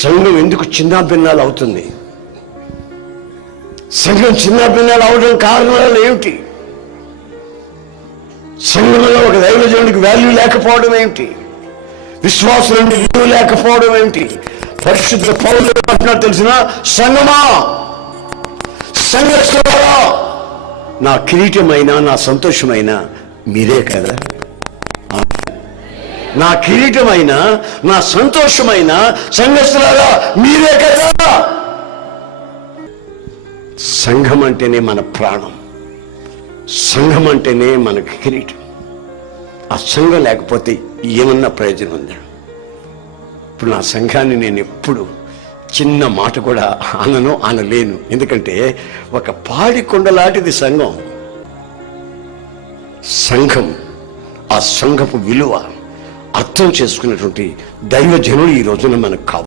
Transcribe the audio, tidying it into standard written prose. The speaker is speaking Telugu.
సంఘం ఎందుకు చిన్నాభిన్నాలు అవుతుంది? సంఘం చిన్నాభిన్నాలు అవడం కారణాలు ఏమిటి? సంఘంలో ఒక దైవజనుడికి వాల్యూ లేకపోవడం ఏమిటి? విశ్వాసులకు విలువ లేకపోవడం ఏమిటి? పరిశుద్ధ పౌరులు అంటున్నారు తెలిసిన, సంఘమా, సంఘస్థులారా, నా కిరీటమైన నా సంతోషమైన మీరే కదా. నా కిరీటమైన నా సంతోషమైన సంఘస్థులారా మీరే కదా. సంఘం అంటేనే మన ప్రాణం, సంఘం అంటేనే మనకు కిరీటం. ఆ సంఘం లేకపోతే ఏమన్నా ప్రయోజనం ఉందా? ఇప్పుడు నా సంఘాన్ని నేను ఎప్పుడు చిన్న మాట కూడా అనలేను. ఎందుకంటే ఒక పాడి కొండలాంటిది సంఘం. సంఘం, ఆ సంఘపు విలువ అర్థం చేసుకున్నటువంటి దైవజనులు ఈ రోజున మనకు కావాలి.